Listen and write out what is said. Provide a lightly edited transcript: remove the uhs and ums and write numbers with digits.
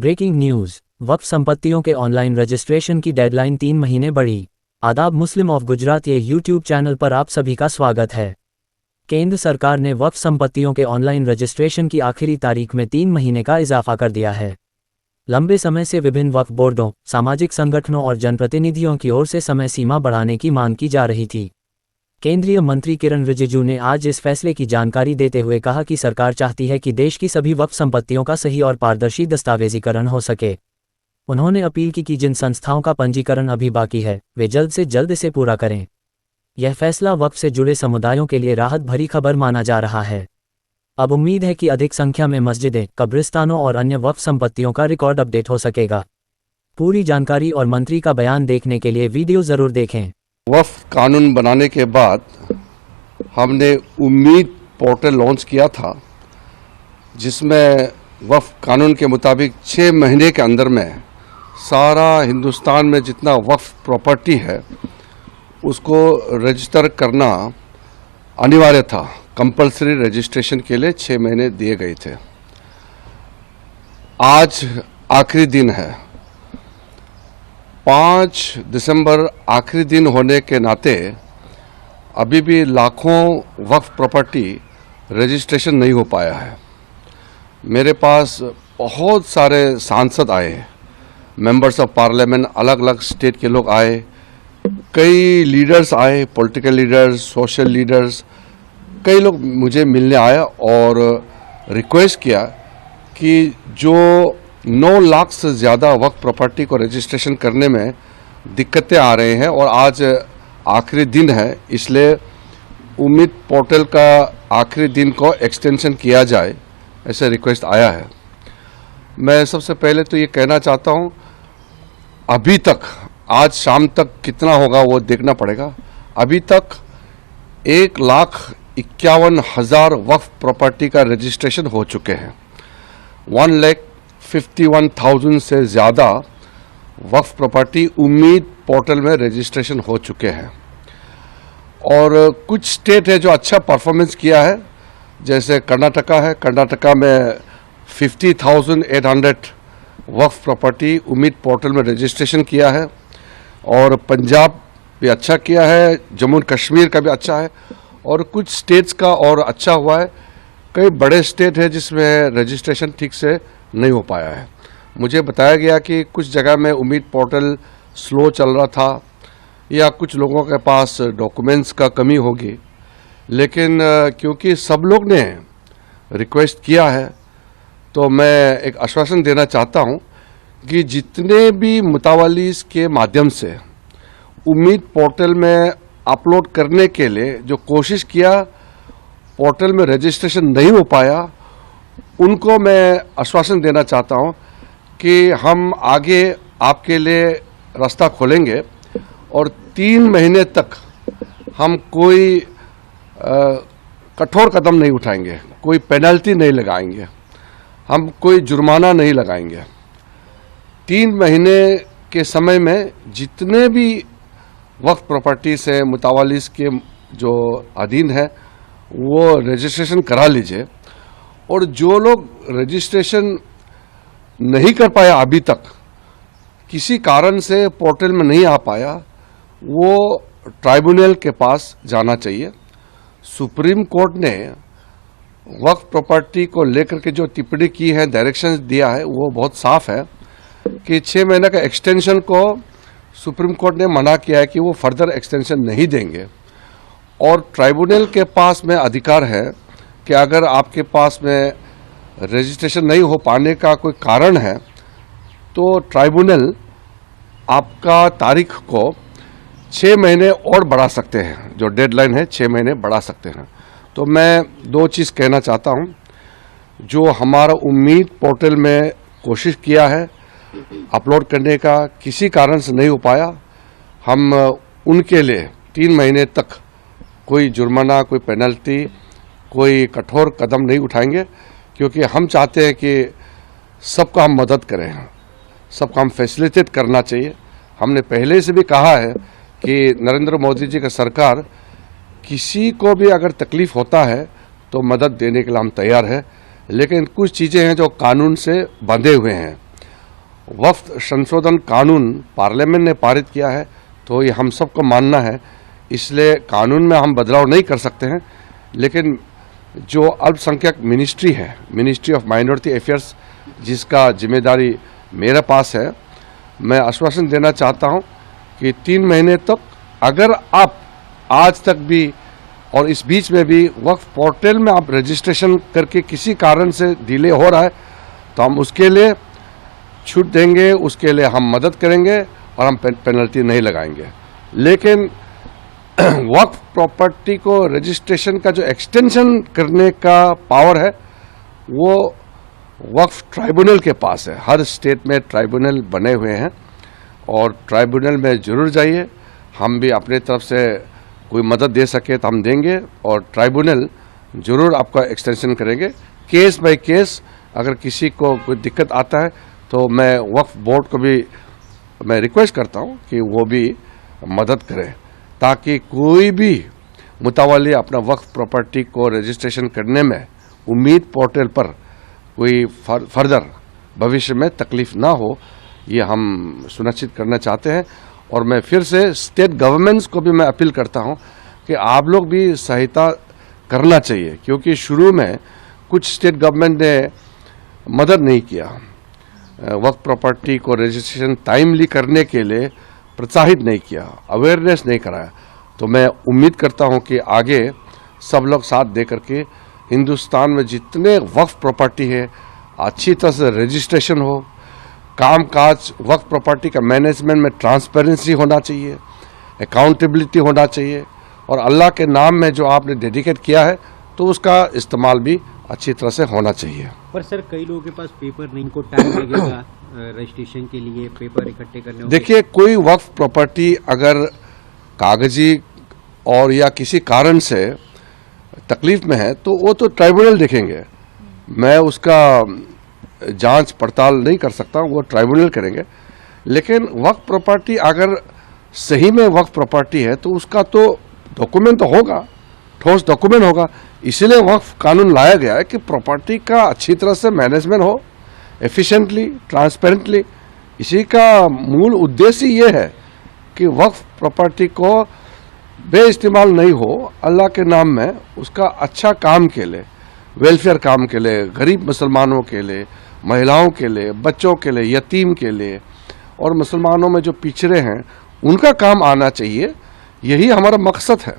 Breaking news. वक्फ संपत्तियों के online registration की डेडलाइन 3 महीने बढ़ी। आदाब, मुस्लिम ऑफ गुजरात ये यूट्यूब चैनल पर आप सभी का स्वागत है। केंद्र सरकार ने वक्फ संपत्तियों के ऑनलाइन रजिस्ट्रेशन की आखिरी तारीख में 3 महीने का इजाफा कर दिया है। लंबे समय से विभिन्न वक्फ बोर्डों, सामाजिक संगठनों और जनप्रतिनिधियों की ओर से समय सीमा बढ़ाने की मांग की जा रही थी। केंद्रीय मंत्री किरण रिजिजू ने आज इस फैसले की जानकारी देते हुए कहा कि सरकार चाहती है कि देश की सभी वक्फ संपत्तियों का सही और पारदर्शी दस्तावेजीकरण हो सके। उन्होंने अपील की कि जिन संस्थाओं का पंजीकरण अभी बाकी है, वे जल्द से जल्द इसे पूरा करें। यह फैसला वक्फ से जुड़े समुदायों के लिए राहत भरी खबर माना जा रहा है। अब उम्मीद है कि अधिक संख्या में मस्जिदें, कब्रिस्तानों और अन्य वक्फ संपत्तियों का रिकॉर्ड अपडेट हो सकेगा। पूरी जानकारी और मंत्री का बयान देखने के लिए वीडियो ज़रूर देखें। वक्फ कानून बनाने के बाद हमने उम्मीद पोर्टल लॉन्च किया था, जिसमें वक्फ कानून के मुताबिक 6 महीने के अंदर में सारा हिंदुस्तान में जितना वक्फ प्रॉपर्टी है उसको रजिस्टर करना अनिवार्य था। कंपलसरी रजिस्ट्रेशन के लिए 6 महीने दिए गए थे। आज आखिरी दिन है, 5 दिसंबर आखिरी दिन होने के नाते अभी भी लाखों वक्फ प्रॉपर्टी रजिस्ट्रेशन नहीं हो पाया है। मेरे पास बहुत सारे सांसद आए, मेंबर्स ऑफ पार्लियामेंट, अलग अलग स्टेट के लोग आए, कई लीडर्स आए, पॉलिटिकल लीडर्स, सोशल लीडर्स, कई लोग मुझे मिलने आया और रिक्वेस्ट किया कि जो 9 लाख से ज़्यादा वक्फ प्रॉपर्टी को रजिस्ट्रेशन करने में दिक्कतें आ रहे हैं और आज आखिरी दिन है, इसलिए उम्मीद पोर्टल का आखिरी दिन को एक्सटेंशन किया जाए, ऐसे रिक्वेस्ट आया है। मैं सबसे पहले तो ये कहना चाहता हूँ, अभी तक आज शाम तक कितना होगा वो देखना पड़ेगा। अभी तक 1,51,000 वक्फ प्रॉपर्टी का रजिस्ट्रेशन हो चुके हैं। 1,51,000 से ज़्यादा वक्फ प्रॉपर्टी उम्मीद पोर्टल में रजिस्ट्रेशन हो चुके हैं। और कुछ स्टेट है जो अच्छा परफॉर्मेंस किया है, जैसे कर्नाटका है। कर्नाटका में 50,800 वक्फ प्रॉपर्टी उम्मीद पोर्टल में रजिस्ट्रेशन किया है। और पंजाब भी अच्छा किया है, जम्मू एंड कश्मीर का भी अच्छा है, और कुछ स्टेट्स का और अच्छा हुआ है। कई बड़े स्टेट है जिसमें रजिस्ट्रेशन ठीक से नहीं हो पाया है। मुझे बताया गया कि कुछ जगह में उम्मीद पोर्टल स्लो चल रहा था या कुछ लोगों के पास डॉक्यूमेंट्स का कमी होगी, लेकिन क्योंकि सब लोग ने रिक्वेस्ट किया है तो मैं एक आश्वासन देना चाहता हूं कि जितने भी मुतावलीस के माध्यम से उम्मीद पोर्टल में अपलोड करने के लिए जो कोशिश किया, पोर्टल में रजिस्ट्रेशन नहीं हो पाया, उनको मैं आश्वासन देना चाहता हूं कि हम आगे आपके लिए रास्ता खोलेंगे और 3 महीने तक हम कोई कठोर कदम नहीं उठाएंगे, कोई पेनल्टी नहीं लगाएंगे, हम कोई जुर्माना नहीं लगाएंगे। 3 महीने के समय में जितने भी वक्फ प्रॉपर्टी से मुतावलीस के जो अधीन है वो रजिस्ट्रेशन करा लीजिए। और जो लोग रजिस्ट्रेशन नहीं कर पाया, अभी तक किसी कारण से पोर्टल में नहीं आ पाया, वो ट्राइब्यूनल के पास जाना चाहिए। सुप्रीम कोर्ट ने वक्फ प्रॉपर्टी को लेकर के जो टिप्पणी की है, डायरेक्शन दिया है, वो बहुत साफ है कि 6 महीने का एक्सटेंशन को सुप्रीम कोर्ट ने मना किया है कि वो फर्दर एक्सटेंशन नहीं देंगे। और ट्राइब्यूनल के पास में अधिकार है कि अगर आपके पास में रजिस्ट्रेशन नहीं हो पाने का कोई कारण है तो ट्राइब्यूनल आपका तारीख को 6 महीने और बढ़ा सकते हैं, जो डेडलाइन है 6 महीने बढ़ा सकते हैं। तो मैं 2 चीज़ कहना चाहता हूं, जो हमारा उम्मीद पोर्टल में कोशिश किया है अपलोड करने का, किसी कारण से नहीं हो पाया, हम उनके लिए 3 महीने तक कोई जुर्माना, कोई पेनल्टी, कोई कठोर कदम नहीं उठाएंगे, क्योंकि हम चाहते हैं कि सबका हम मदद करें, सबका हम फैसिलिटेट करना चाहिए। हमने पहले से भी कहा है कि नरेंद्र मोदी जी का सरकार किसी को भी अगर तकलीफ होता है तो मदद देने के लिए हम तैयार है, लेकिन कुछ चीज़ें हैं जो कानून से बंधे हुए हैं। वक्फ संशोधन कानून पार्लियामेंट ने पारित किया है, तो ये हम सबको मानना है, इसलिए कानून में हम बदलाव नहीं कर सकते हैं। लेकिन जो अल्पसंख्यक मिनिस्ट्री है, मिनिस्ट्री ऑफ माइनॉरिटी अफेयर्स, जिसका जिम्मेदारी मेरे पास है, मैं आश्वासन देना चाहता हूं कि 3 महीने तक अगर आप आज तक भी और इस बीच में भी वक्फ पोर्टल में आप रजिस्ट्रेशन करके किसी कारण से डिले हो रहा है, तो हम उसके लिए छूट देंगे, उसके लिए हम मदद करेंगे और हम पेनल्टी नहीं लगाएंगे। लेकिन वक्फ प्रॉपर्टी को रजिस्ट्रेशन का जो एक्सटेंशन करने का पावर है वो वक्फ ट्राइब्यूनल के पास है। हर स्टेट में ट्राइब्यूनल बने हुए हैं और ट्राइब्यूनल में जरूर जाइए। हम भी अपने तरफ से कोई मदद दे सके तो हम देंगे और ट्राइब्यूनल जरूर आपका एक्सटेंशन करेंगे। केस बाय केस अगर किसी को कोई दिक्कत आता है तो मैं वक्फ बोर्ड को भी मैं रिक्वेस्ट करता हूं कि वो भी मदद करे, ताकि कोई भी मुतावाली अपना वक्फ प्रॉपर्टी को रजिस्ट्रेशन करने में उम्मीद पोर्टल पर कोई फर्दर भविष्य में तकलीफ ना हो, ये हम सुनिश्चित करना चाहते हैं। और मैं फिर से स्टेट गवर्नमेंट्स को भी मैं अपील करता हूं कि आप लोग भी सहायता करना चाहिए, क्योंकि शुरू में कुछ स्टेट गवर्नमेंट ने मदद नहीं किया, वक्फ प्रॉपर्टी को रजिस्ट्रेशन टाइमली करने के लिए प्रोत्साहित नहीं किया, अवेयरनेस नहीं कराया। तो मैं उम्मीद करता हूं कि आगे सब लोग साथ दे करके हिंदुस्तान में जितने वक्फ प्रॉपर्टी है अच्छी तरह से रजिस्ट्रेशन हो, कामकाज वक्फ प्रॉपर्टी का मैनेजमेंट में ट्रांसपेरेंसी होना चाहिए, अकाउंटेबिलिटी होना चाहिए, और अल्लाह के नाम में जो आपने डेडिकेट किया है तो उसका इस्तेमाल भी अच्छी तरह से होना चाहिए। पर सर कई लोगों के पास पेपर नहीं, इनको टाइम लगेगा रजिस्ट्रेशन के लिए, पेपर इकट्ठे करने। देखिए, कोई वक्फ प्रॉपर्टी अगर कागजी और या किसी कारण से तकलीफ में है तो वो तो ट्राइब्यूनल देखेंगे, मैं उसका जांच पड़ताल नहीं कर सकता, वो ट्राइब्यूनल करेंगे। लेकिन वक्फ प्रॉपर्टी अगर सही में वक्फ प्रॉपर्टी है तो उसका तो डॉक्यूमेंट तो होगा, ठोस डॉक्यूमेंट होगा। इसीलिए वक्फ कानून लाया गया है कि प्रॉपर्टी का अच्छी तरह से मैनेजमेंट हो, एफिशिएंटली, ट्रांसपेरेंटली। इसी का मूल उद्देश्य ये है कि वक्फ प्रॉपर्टी को बेइस्तेमाल नहीं हो, अल्लाह के नाम में उसका अच्छा काम के लिए, वेलफेयर काम के लिए, गरीब मुसलमानों के लिए, महिलाओं के लिए, बच्चों के लिए, यतीम के लिए और मुसलमानों में जो पिछड़े हैं उनका काम आना चाहिए। यही हमारा मकसद है।